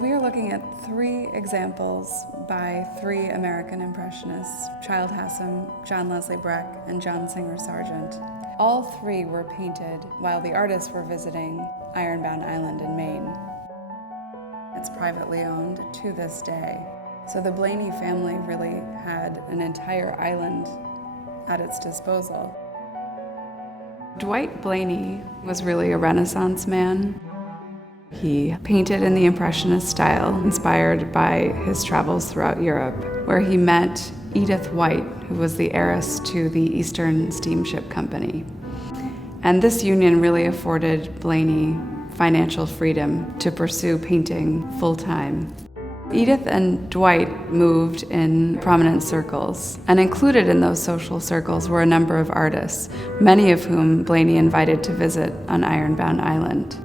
We are looking at 3 examples by 3 American Impressionists, Childe Hassam, John Leslie Breck, and John Singer Sargent. All 3 were painted while the artists were visiting Ironbound Island in Maine. It's privately owned to this day. So the Blaney family really had an entire island at its disposal. Dwight Blaney was really a Renaissance man. He painted in the Impressionist style, inspired by his travels throughout Europe, where he met Edith White, who was the heiress to the Eastern Steamship Company. And this union really afforded Blaney financial freedom to pursue painting full-time. Edith and Dwight moved in prominent circles, and included in those social circles were a number of artists, many of whom Blaney invited to visit on Ironbound Island.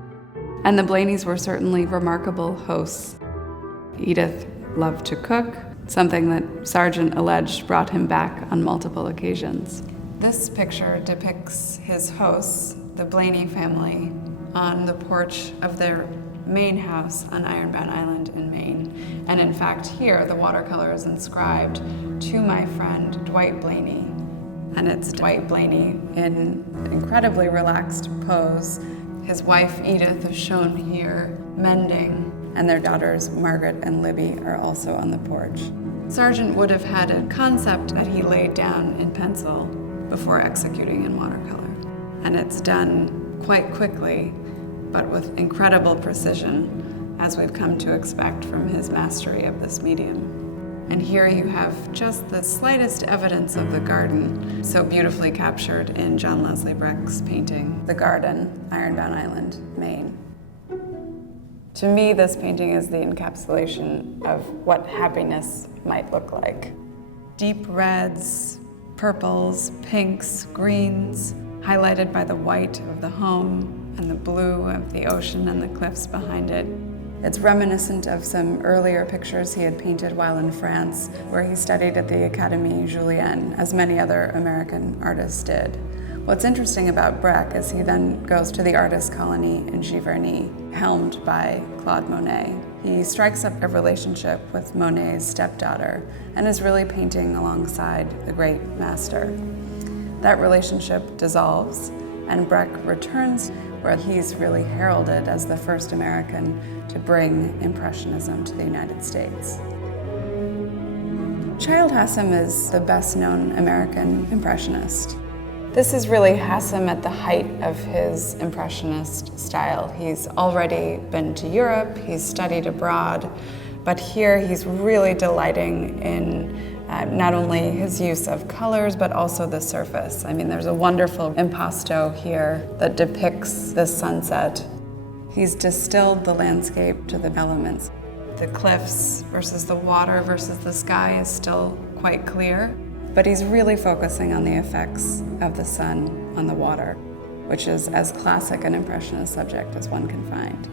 And the Blaneys were certainly remarkable hosts. Edith loved to cook, something that Sargent alleged brought him back on multiple occasions. This picture depicts his hosts, the Blaney family, on the porch of their Maine house on Ironbound Island in Maine. And in fact, here the watercolor is inscribed, "To my friend Dwight Blaney." And it's Dwight Blaney in an incredibly relaxed pose. His wife, Edith, is shown here mending, and their daughters, Margaret and Libby, are also on the porch. Sargent would have had a concept that he laid down in pencil before executing in watercolor. And it's done quite quickly, but with incredible precision, as we've come to expect from his mastery of this medium. And here you have just the slightest evidence of the garden, so beautifully captured in John Leslie Breck's painting, The Garden, Ironbound Island, Maine. To me, this painting is the encapsulation of what happiness might look like. Deep reds, purples, pinks, greens, highlighted by the white of the home and the blue of the ocean and the cliffs behind it. It's reminiscent of some earlier pictures he had painted while in France, where he studied at the Académie Julienne, as many other American artists did. What's interesting about Breck is he then goes to the artist colony in Giverny, helmed by Claude Monet. He strikes up a relationship with Monet's stepdaughter and is really painting alongside the great master. That relationship dissolves, and Breck returns, where he's really heralded as the first American to bring Impressionism to the United States. Childe Hassam is the best-known American Impressionist. This is really Hassam at the height of his Impressionist style. He's already been to Europe, he's studied abroad, but here he's really delighting in not only his use of colors, but also the surface. I mean, there's a wonderful impasto here that depicts the sunset. He's distilled the landscape to the elements. The cliffs versus the water versus the sky is still quite clear, but he's really focusing on the effects of the sun on the water, which is as classic an Impressionist subject as one can find.